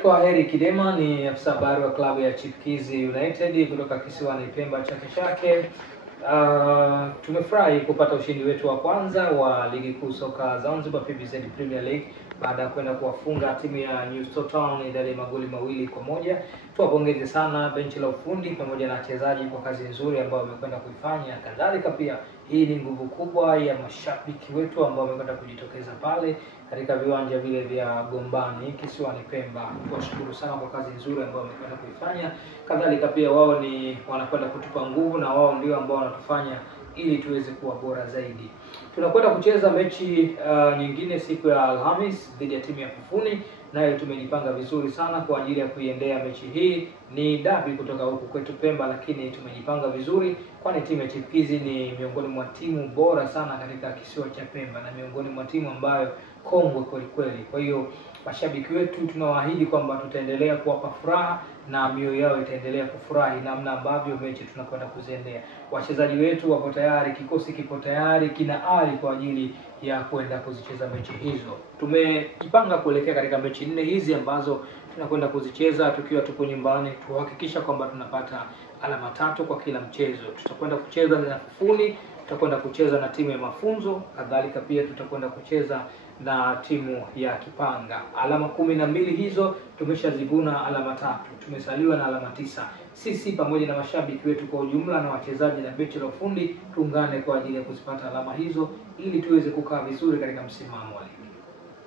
Naitwa Heri Kidema, ni afisa habari wa klabu ya Chipkizi United kutoka kisiwani Pemba Chake Chake. Tumefurahi kupata ushindi wetu wa kwanza wa ligi kuu soka Zanzibar PBZ Premier League baada ya kwenda kuwafunga timu ya New Store Town idadi ya magoli 2-1. Tuwapongeze sana benchi la ufundi pamoja na wachezaji kwa kazi nzuri ambayo wamekwenda kuifanya. Kadhalika pia hii ni nguvu kubwa ya mashabiki wetu ambao wamekwenda kujitokeza pale katika viwanja vile vya Gombani kisiwani Pemba. Tuwashukuru sana kwa kazi nzuri ambayo wamekwenda kuifanya. Kadhalika pia wao ni wanakwenda kutupa nguvu na wao ndio ambao wanatufanya ili tuweze kuwa bora zaidi. Tunakwenda kucheza mechi nyingine siku ya Alhamis dhidi ya timu ya Fufuni, nayo tumejipanga vizuri sana kwa ajili ya kuiendea mechi hii. Ni dabi kutoka huku kwetu Pemba, lakini tumejipanga vizuri kwani timu ya Chipkizi ni miongoni mwa timu bora sana katika kisiwa cha Pemba na miongoni mwa timu ambayo kongwe kweli kweli. Kwa hiyo mashabiki wetu tunawaahidi kwamba tutaendelea kuwapa furaha na mioyo yao itaendelea kufurahi namna ambavyo mechi tunakwenda kuziendea. Wachezaji wetu wapo tayari, kikosi kipo tayari, kina ari kwa ajili ya kwenda kuzicheza mechi hizo. Tumejipanga kuelekea katika mechi 4 hizi ambazo tunakwenda kuzicheza tukiwa tupo nyumbani, tuhakikisha kwamba tunapata alama 3 kwa kila mchezo. Tutakwenda kucheza na Fufuni, tutakwenda kucheza na timu ya Mafunzo, kadhalika pia tutakwenda kucheza na timu ya Kipanga. Alama 12 hizo tumeshazivuna alama 3. Tumesaliwa na alama 9. Sisi pamoja na mashabiki wetu kwa ujumla na wachezaji na benchi la ufundi tuungane kwa ajili ya kuzipata alama hizo ili tuweze kukaa vizuri katika msimamo.